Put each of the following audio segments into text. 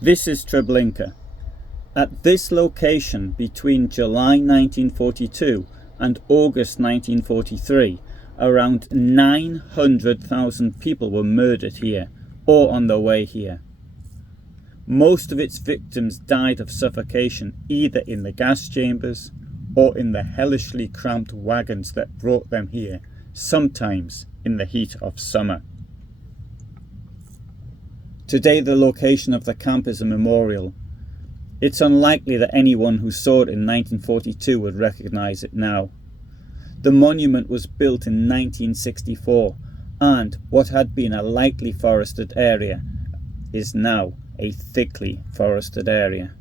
This is Treblinka. At this location between July 1942 and August 1943, around 900,000 people were murdered here or on their way here. Most of its victims died of suffocation either in the gas chambers or in the hellishly cramped wagons that brought them here, sometimes in the heat of summer. Today the location of the camp is a memorial. It's unlikely that anyone who saw it in 1942 would recognise it now. The monument was built in 1964 and what had been a lightly forested area is now a thickly forested area.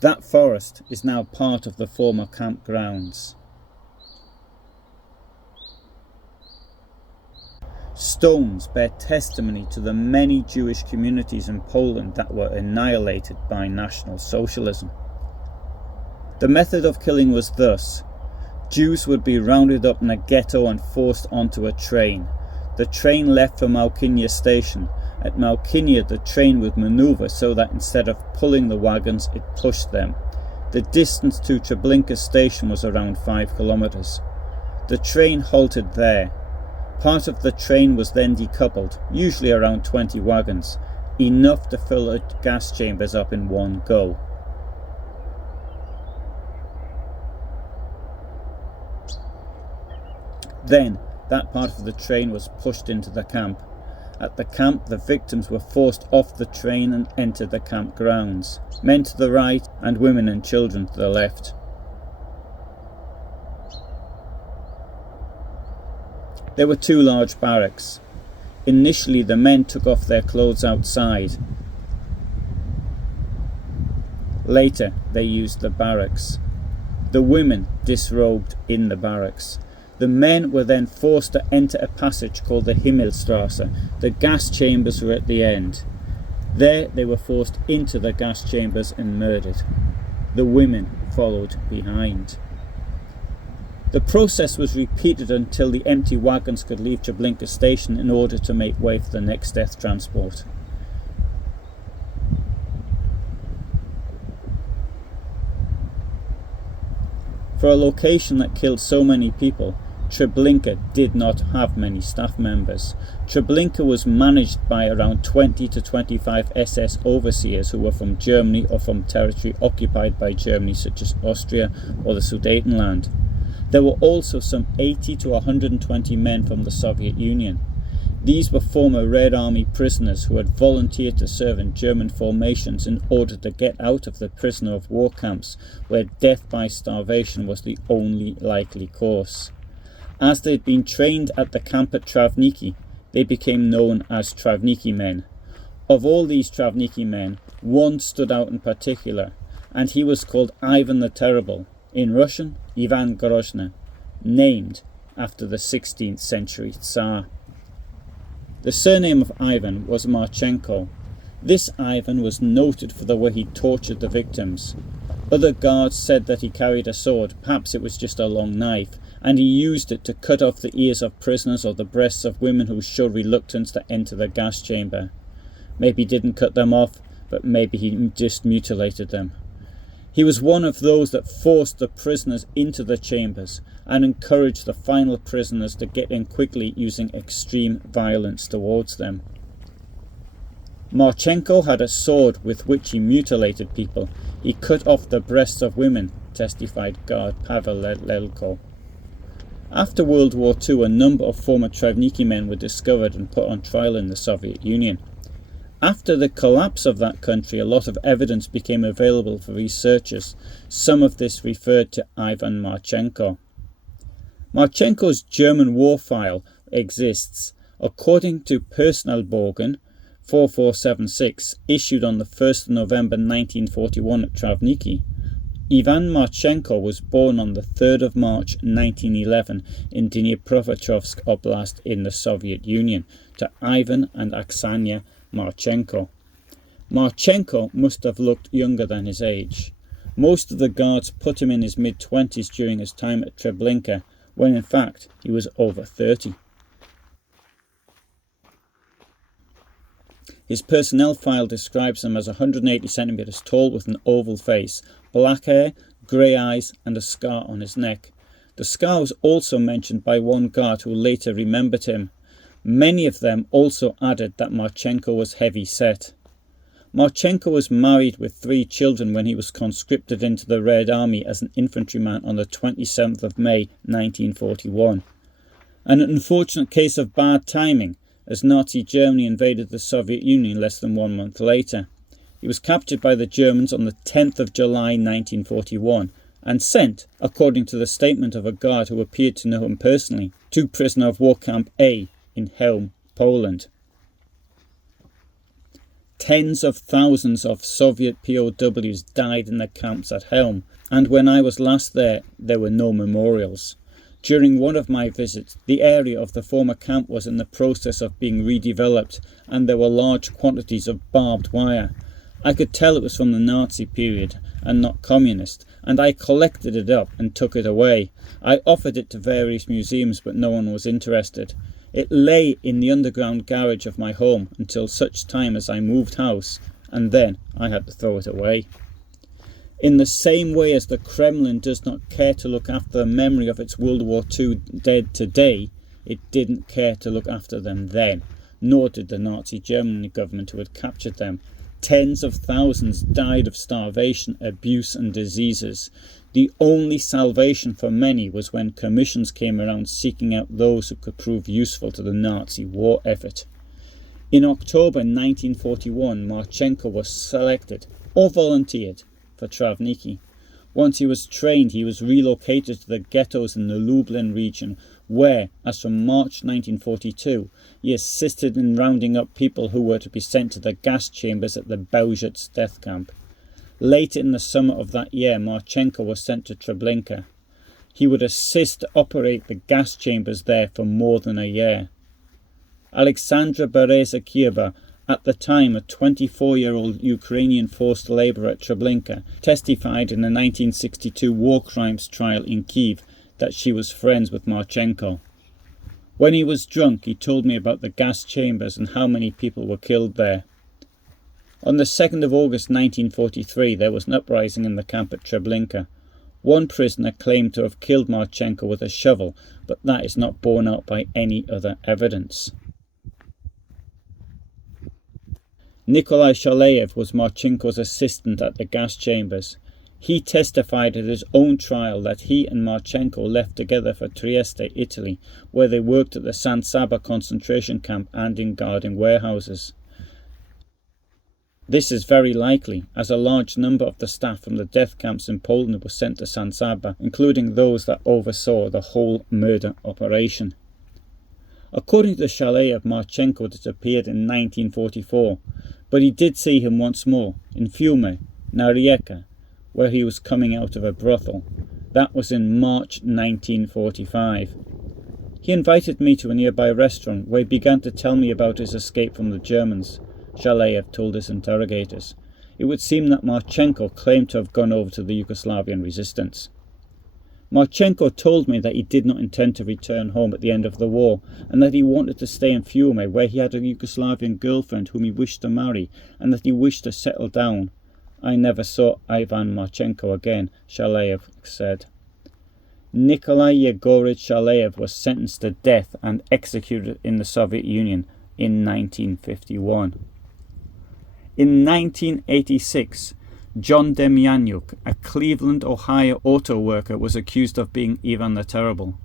That forest is now part of the former campgrounds. Stones bear testimony to the many Jewish communities in Poland that were annihilated by National Socialism. The method of killing was thus: Jews would be rounded up in a ghetto and forced onto a train. The train left for Małkinia station. At Małkinia, the train would manoeuvre so that instead of pulling the wagons, it pushed them. The distance to Treblinka station was around 5 kilometres. The train halted there. Part of the train was then decoupled, usually around 20 wagons, enough to fill the gas chambers up in one go. Then, that part of the train was pushed into the camp. At the camp, the victims were forced off the train and entered the camp grounds, men to the right and women and children to the left. There were 2 large barracks. Initially, the men took off their clothes outside. Later, they used the barracks. The women disrobed in the barracks. The men were then forced to enter a passage called the Himmelstrasse. The gas chambers were at the end. There they were forced into the gas chambers and murdered. The women followed behind. The process was repeated until the empty wagons could leave Treblinka station in order to make way for the next death transport. For a location that killed so many people, Treblinka did not have many staff members. Treblinka was managed by around 20 to 25 SS overseers who were from Germany or from territory occupied by Germany such as Austria or the Sudetenland. There were also some 80 to 120 men from the Soviet Union. These were former Red Army prisoners who had volunteered to serve in German formations in order to get out of the prisoner of war camps where death by starvation was the only likely course. As they had been trained at the camp at Travniki, they became known as Travniki men. Of all these Travniki men, one stood out in particular, and he was called Ivan the Terrible, in Russian Ivan Grozny, named after the 16th century Tsar. The surname of Ivan was Marchenko. This Ivan was noted for the way he tortured the victims. Other guards said that he carried a sword, perhaps it was just a long knife, and he used it to cut off the ears of prisoners or the breasts of women who showed reluctance to enter the gas chamber. Maybe he didn't cut them off, but maybe he just mutilated them. He was one of those that forced the prisoners into the chambers and encouraged the final prisoners to get in quickly using extreme violence towards them. Marchenko had a sword with which he mutilated people. He cut off the breasts of women, testified guard Pavel Lelko. After World War II, a number of former Travniki men were discovered and put on trial in the Soviet Union. After the collapse of that country, a lot of evidence became available for researchers. Some of this referred to Ivan Marchenko. Marchenko's German war file exists. According to Personalbogen 4476, issued on the 1st of November 1941 at Travniki, Ivan Marchenko was born on the 3rd of March 1911 in Dnipropetrovsk Oblast in the Soviet Union to Ivan and Oksana Marchenko. Marchenko must have looked younger than his age. Most of the guards put him in his mid-20s during his time at Treblinka, when in fact he was over 30. His personnel file describes him as 180 centimetres tall with an oval face, black hair, grey eyes and a scar on his neck. The scar was also mentioned by one guard who later remembered him. Many of them also added that Marchenko was heavy set. Marchenko was married with 3 children when he was conscripted into the Red Army as an infantryman on the 27th of May 1941. An unfortunate case of bad timing, as Nazi Germany invaded the Soviet Union less than 1 month later. He was captured by the Germans on the 10th of July 1941 and sent, according to the statement of a guard who appeared to know him personally, to prisoner of war camp A in Chelm, Poland. Tens of thousands of Soviet POWs died in the camps at Chelm, and when I was last there were no memorials. During one of my visits, the area of the former camp was in the process of being redeveloped, and there were large quantities of barbed wire. I could tell it was from the Nazi period and not communist, and I collected it up and took it away. I offered it to various museums, but no one was interested. It lay in the underground garage of my home until such time as I moved house, and then I had to throw it away. In the same way as the Kremlin does not care to look after the memory of its World War II dead today, it didn't care to look after them then, nor did the Nazi Germany government who had captured them. Tens of thousands died of starvation, abuse and diseases. The only salvation for many was when commissions came around seeking out those who could prove useful to the Nazi war effort. In October 1941, Marchenko was selected, or volunteered, for Travniki. Once he was trained, he was relocated to the ghettos in the Lublin region, where, as from March 1942, he assisted in rounding up people who were to be sent to the gas chambers at the Beaujet's death camp. Later in the summer of that year, Marchenko was sent to Treblinka. He would assist to operate the gas chambers there for more than a year. Alexandra Bereza-Kieva, at the time a 24-year-old Ukrainian forced labourer at Treblinka, testified in a 1962 war crimes trial in Kiev that she was friends with Marchenko. When he was drunk, he told me about the gas chambers and how many people were killed there. On the 2nd of August 1943, there was an uprising in the camp at Treblinka. One prisoner claimed to have killed Marchenko with a shovel, but that is not borne out by any other evidence. Nikolai Shaleyev was Marchenko's assistant at the gas chambers. He testified at his own trial that he and Marchenko left together for Trieste, Italy, where they worked at the San Saba concentration camp and in guarding warehouses. This is very likely, as a large number of the staff from the death camps in Poland were sent to San Saba, including those that oversaw the whole murder operation. According to Shaleyev, Marchenko disappeared in 1944, but he did see him once more, in Fiume, Narieka, where he was coming out of a brothel. That was in March 1945. He invited me to a nearby restaurant where he began to tell me about his escape from the Germans. Shaleyev told his interrogators. It would seem that Marchenko claimed to have gone over to the Yugoslavian resistance. Marchenko told me that he did not intend to return home at the end of the war, and that he wanted to stay in Fiume, where he had a Yugoslavian girlfriend whom he wished to marry, and that he wished to settle down. I never saw Ivan Marchenko again, Shaleyev said. Nikolai Yegorich Shaleyev was sentenced to death and executed in the Soviet Union in 1951. In 1986, John Demjanjuk, a Cleveland, Ohio auto worker, was accused of being Ivan the Terrible.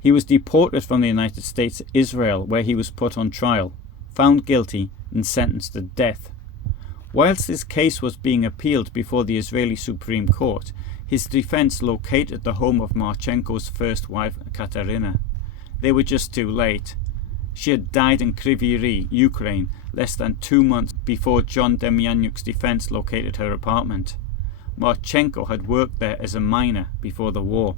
He was deported from the United States to Israel, where he was put on trial, found guilty and sentenced to death. Whilst his case was being appealed before the Israeli Supreme Court, his defense located the home of Marchenko's first wife, Katerina. They were just too late. She had died in Kryvyi Rih, Ukraine, less than 2 months before John Demjanjuk's defense located her apartment. Marchenko had worked there as a miner before the war.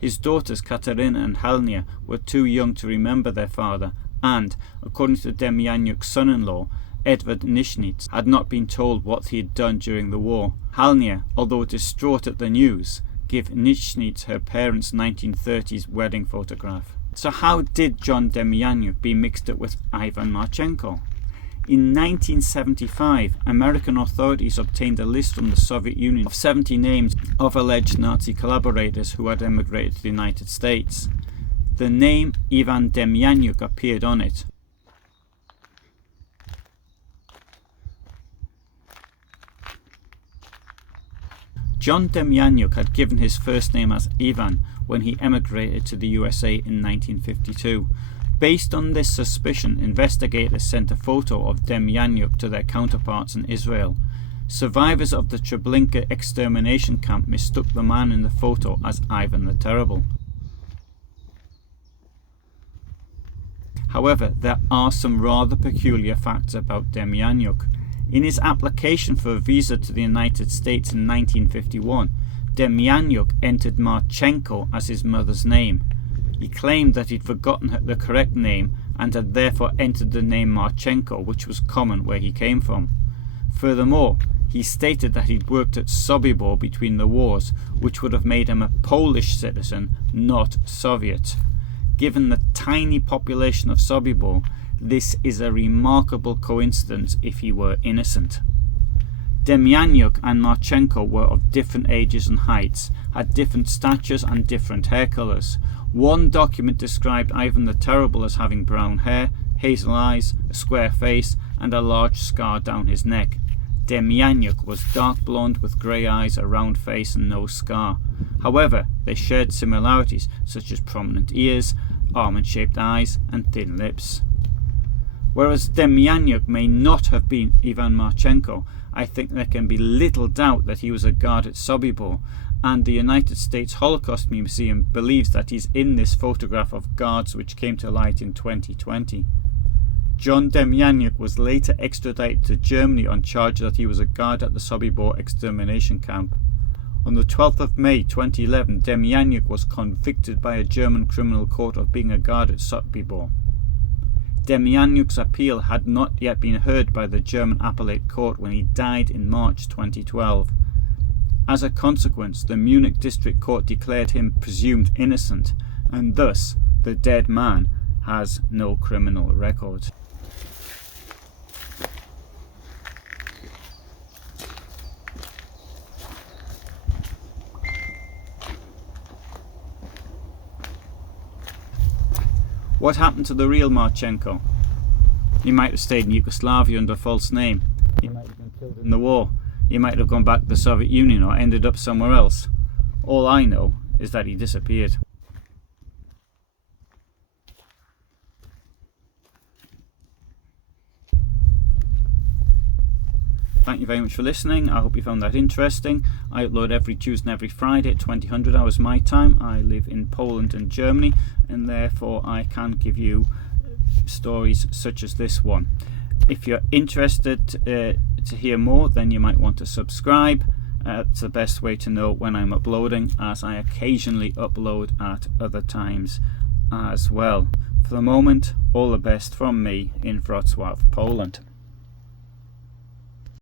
His daughters Katerina and Halnia were too young to remember their father, and, according to Demjanjuk's son-in-law, Edward Nischnitz, had not been told what he had done during the war. Halnia, although distraught at the news, gave Nischnitz her parents' 1930s wedding photograph. So how did John Demyanjuk be mixed up with Ivan Marchenko? In 1975, American authorities obtained a list from the Soviet Union of 70 names of alleged Nazi collaborators who had emigrated to the United States. The name Ivan Demyanjuk appeared on it. John Demyanjuk had given his first name as Ivan when he emigrated to the USA in 1952. Based on this suspicion, investigators sent a photo of Demyanjuk to their counterparts in Israel. Survivors of the Treblinka extermination camp mistook the man in the photo as Ivan the Terrible. However, there are some rather peculiar facts about Demyanjuk. In his application for a visa to the United States in 1951, Demyanjuk entered Marchenko as his mother's name. He claimed that he'd forgotten the correct name and had therefore entered the name Marchenko, which was common where he came from. Furthermore, he stated that he'd worked at Sobibor between the wars, which would have made him a Polish citizen, not Soviet. Given the tiny population of Sobibor, this is a remarkable coincidence if he were innocent. Demyanjuk and Marchenko were of different ages and heights, had different statures and different hair colours. One document described Ivan the Terrible as having brown hair, hazel eyes, a square face, and a large scar down his neck. Demyanjuk was dark blonde with grey eyes, a round face and no scar. However, they shared similarities such as prominent ears, almond-shaped eyes and thin lips. Whereas Demyanjuk may not have been Ivan Marchenko, I think there can be little doubt that he was a guard at Sobibor, and the United States Holocaust Museum believes that he's in this photograph of guards which came to light in 2020. John Demyanjuk was later extradited to Germany on charge that he was a guard at the Sobibor extermination camp. On the 12th of May 2011, Demyanjuk was convicted by a German criminal court of being a guard at Sobibor. Demyanjuk's appeal had not yet been heard by the German appellate court when he died in March 2012. As a consequence, the Munich District Court declared him presumed innocent, and thus the dead man has no criminal record. What happened to the real Marchenko? He might have stayed in Yugoslavia under a false name. He might have been killed in the war. He might have gone back to the Soviet Union or ended up somewhere else. All I know is that he disappeared. Thank you very much for listening. I hope you found that interesting. I upload every Tuesday and every Friday at 2000 hours my time. I live in Poland and Germany, and therefore I can give you stories such as this one. If you're interested to hear more, then you might want to subscribe. It's the best way to know when I'm uploading, as I occasionally upload at other times as well. For the moment, all the best from me in Wrocław, Poland.